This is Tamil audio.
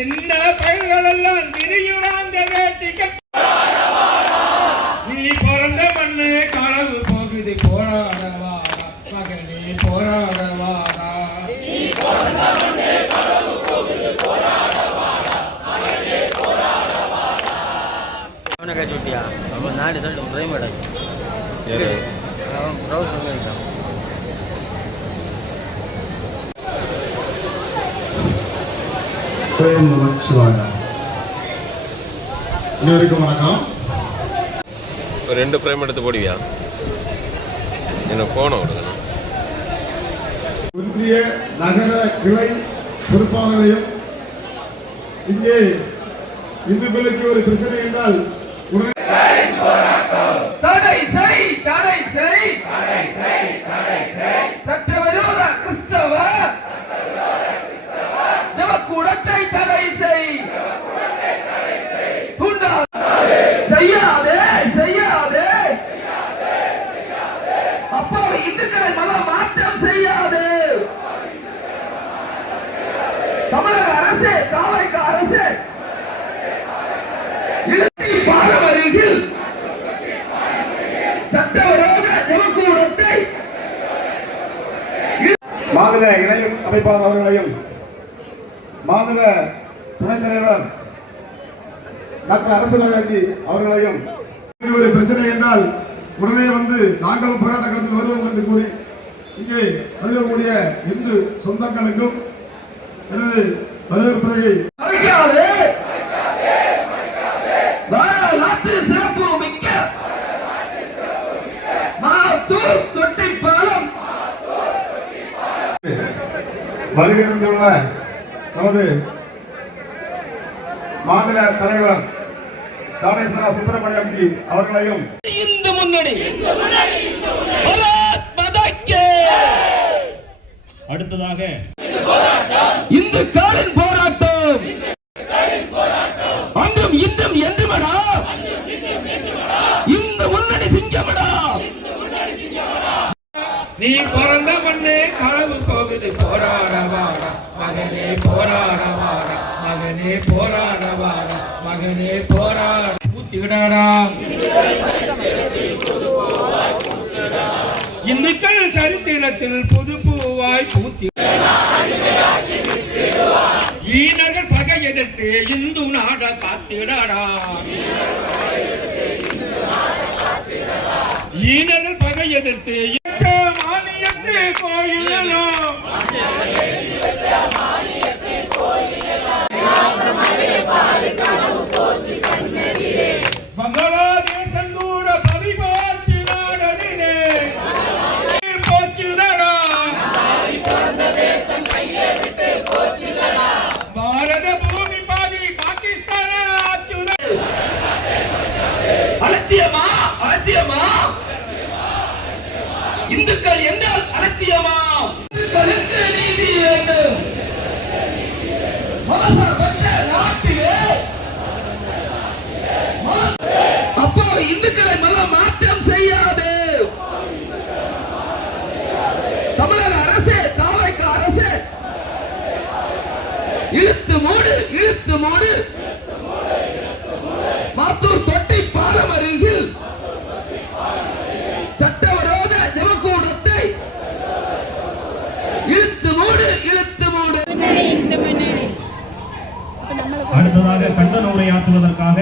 சின்ன பயிர்களெல்லாம் திரியுறாங்க வேட்டிக்க நீ பிறந்த மண்ணு களவு போகுது போராடவா மகனே போராடவாடா கட்டியா நம்ம நாடு சொல்லிட்டு பிரைமேட் ப்ரௌஸ் பண்ணிருக்கான். வணக்கம். ரெண்டு பிரேம் எடுத்து போடுவியா? எனக்கு போனோம் ஒன்றிய நகர கிளை பொறுப்பாளர்களையும் இங்கே இந்துக்களுக்கு ஒரு பிரச்சனை என்றால் தடை செய் சட்டவிரோத கிறிஸ்தவ ஜபக்கூடத்தை தடை செய் செய்யாதே அப்பாவை இந்துக்களை மத மாற்றம் செய்யாது. தமிழக அரசு தாவைக்க அரசு பாரம்பரியில் சட்டவிரோத ஜபக்கூடத்தை மாநில இணை அமைப்பாளர் அவர்களையும் மாநில துணைத் தலைவர் டாக்டர் அரசு அவர்களையும் ஒரு பிரச்சனை என்றால் உடனே வந்து நாங்கள் போராட்ட களத்தில் வருவோம் என்று கூறி இங்கே வருகக்கூடிய இந்து சொந்தங்களுக்கும் எனது வரவேற்புரையை சிறப்பு மிக்க மாத்தூர் தொட்டிப்பாலம் வருகை தந்துள்ள நமது மாநில தலைவர் தானேஸ்வரா சுப்பிரமணியம்ஜி அவர்களையும் இந்து முன்னணி அடுத்ததாக இந்துக்களின் போராட்டம் அன்றும் இன்றும் என்றுமடா இந்து முன்னணி சிங்கமடா நீ பிறந்த மண்ணு களவு போகுது போராடவாடா மகனே போராடவாடா மகனே போராடவாடா மகனே போராட பூத்திடாடா இந்துக்கள் சரித்திரத்தில் புது பூவாய் பூத்தி ஈனர்கள் பகை எதிர்த்து இந்து நாட காத்திடாடா ஈனர்கள் பகை எதிர்த்து மானியத்து கோயிலும் பங்களாதேசம் கூட பரிபாட்சி நாடனே போச்சுதடா பாரத பூமி பாதி பாகிஸ்தான ஆச்சுதா அலட்சியமா இந்துக்கள் என்றால் அலட்சியமா இந்துக்களுக்கு நீதி வேண்டும் மதசார்பற்ற நாட்டிலே அப்பாவை இந்துக்களை மத மாற்றம் செய்யாது. தமிழக அரசு தாவைக்க அரசு இழுத்து மூடு மாத்தூர் தொட்டி பாலம் அருகில் சட்டவிரோத ஜபக்கூடத்தை இழுத்து மூடு. அடுத்ததாக கண்டன உரையாற்றுவதற்காக